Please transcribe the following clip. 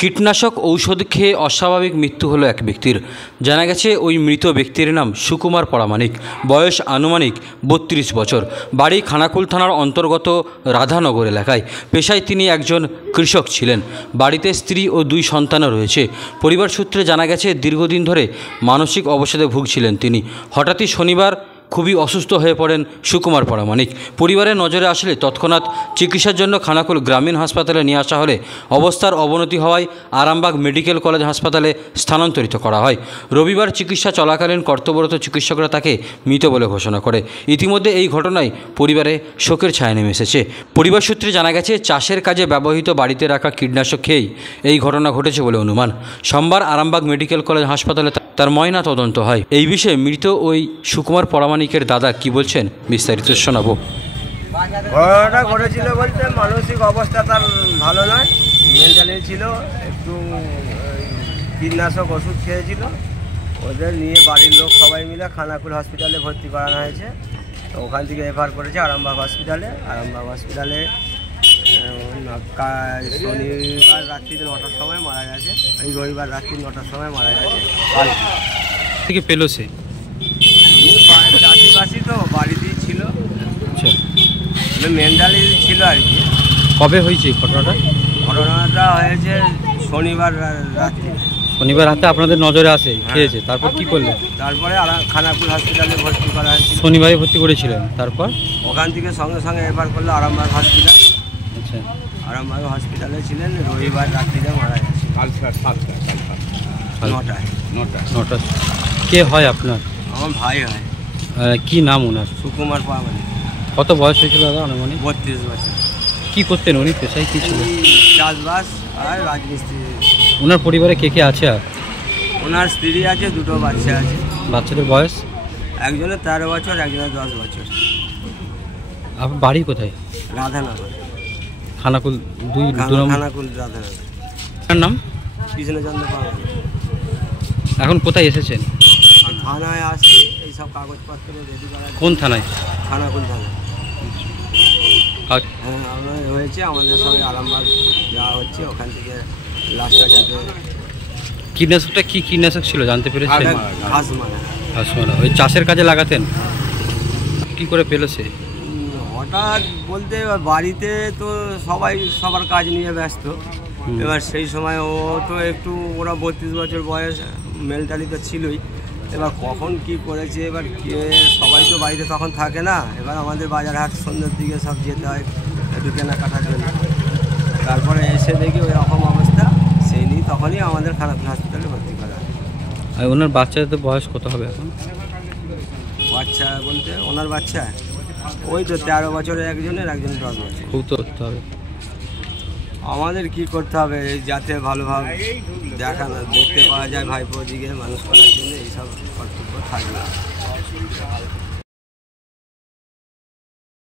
কীটনাশক ঔষধ খেয়ে অস্বাভাবিক মৃত্যু হলো এক ব্যক্তির। জানা গেছে ওই মৃত ব্যক্তির নাম সুকুমার পরামানিক, বয়স আনুমানিক ৩২ বছর, বাড়ি খানাকুল থানার অন্তর্গত রাধানগর এলাকায়। পেশায় তিনি একজন কৃষক ছিলেন। বাড়িতে স্ত্রী ও 2 সন্তানও রয়েছে। পরিবার সূত্রে জানা গেছে দীর্ঘদিন ধরে মানসিক অবসাদে ভুগছিলেন তিনি। হঠাৎই শনিবার খুবই অসুস্থ হয়ে পড়েন সুকুমার পরামানিক। পরিবারের নজরে আসলে তৎক্ষণাৎ চিকিৎসার জন্য খানাকুল গ্রামীণ হাসপাতালে নিয়ে আসা হলে অবস্থার অবনতি হওয়ায় আরামবাগ মেডিকেল কলেজ হাসপাতালে স্থানান্তরিত করা হয়। রবিবার চিকিৎসা চলাকালীন কর্তব্যরত চিকিৎসকরা তাকে মৃত বলে ঘোষণা করে। ইতিমধ্যে এই ঘটনায় পরিবারে শোকের ছায়া নেমে এসেছে। পরিবার সূত্রে জানা গেছে চাষের কাজে ব্যবহৃত বাড়িতে রাখা কীটনাশক খেয়েই এই ঘটনা ঘটেছে বলে অনুমান। সোমবার আরামবাগ মেডিকেল কলেজ হাসপাতালে তার ময়না তদন্ত হয়। এই বিষয়ে মৃত ওই সুকুমার পরামানিকের দাদা কি বলছেন বিস্তারিত শোনাবো। ঘটনাটা ঘটেছিল বলতে মানসিক অবস্থা তার ভালো নয়, মেন্টালি ছিল, একটু কীটনাশক ওষুধ খেয়েছিল। ওদের নিয়ে বাড়ির লোক সবাই মিলে খানাকুল হসপিটালে ভর্তি করানো হয়েছে। তো ওখান থেকে রেফার করেছে আরামবাগ হসপিটালে। আরামবাগ হসপিটালে শনিবার রাত্রি 9টার সময় মারা গেছে। এই রবিবার রাত্রি 9টার সময় মারা গেছে। থেকে পেলো সে চাষিবাসী তো বাড়িতেই ছিল, মেন্টালি ছিল আর কি। কবে হয়েছে ঘটনাটা? ঘটনাটা হয়েছে শনিবার রাত্রি। শনিবার রাতে আপনাদের নজরে আসে খেয়েছে, তারপর কি করলেন? তারপরে খানাকুল হসপিটালে ভর্তি করা হয়েছিল। শনিবারে ভর্তি করেছিলেন, তারপর ওখান থেকে সঙ্গে সঙ্গে রেফার করলো আরামবাগ হসপিটাল। আচ্ছা, আরামবাগ হসপিটালে ছিলেন, রবিবার রাত্রিতে মারা গেছে। কাল 9টা। কে হয় আপনার? আমার ভাই হয়। কি নাম ওনার? সুকুমার পরামানিক। কত বয়স হয়েছিল দাদা অনুমানিক? 32 বছর। কি করতেন উনি, পেশায় কি ছিল? চাষবাস আর রাজমিস্ত্রি। ওনার পরিবারে কে কে আছে? আর ওনার স্ত্রী আছে, 2টো বাচ্চা আছে। বাচ্চাদের বয়স? একজনের 13 বছর, একজনের 10 বছর। আপনার বাড়ি কোথায়? রাধানগর। খানাকুল খানাকুল রাধানগর। আপনার নাম? কৃষ্ণচন্দ্র পরামানিক। এখন কোথায় এসেছেন? থানায় আসছি, এইসব কাগজপত্র রেডি করা। কোন থানায়? খানাকুল থানায়। হ্যাঁ, আমরা হয়েছে আমাদের সঙ্গে আরামবাগ যাওয়া হচ্ছে, ওখান থেকে লাশটা যাতে। কীটনাশকটা কি কীটনাশক ছিল জানতে পেরেছেন? ঘাসমারা। ওই চাষের কাজে লাগাতেন। কি করে পেলো সে? হঠাৎ বলতে বাড়িতে তো সবাই সবার কাজ নিয়ে ব্যস্ত। এবার সেই সময় ও তো একটু, ওরা 32 বছর বয়স, মেন্টালি তো ছিলই। এবার কখন কি করেছে, এবার কে, সবাই তো বাড়িতে তখন থাকে না। এবার আমাদের বাজার হাট সন্ধ্যের দিকে সব যেতে হয় একটু কেনাকাটার জন্য। তারপরে এসে দেখি ওই রকম অবস্থা, সেই নিয়ে তখনই আমাদের খানাকুল হসপিটালে ভর্তি করা হয়। আর ওনার বাচ্চাদের বয়স কত হবে এখন? বাচ্চা বলতে ওনার বাচ্চা ওই তো 13 বছরের একজনের, 10 বছর। খুব তো করতে হবে। আমাদের কি করতে হবে, যাতে ভালোভাবে দেখতে পাওয়া যায়, ভাইপো দিকে মানুষ করার জন্য এইসব কর্তব্য থাকবে।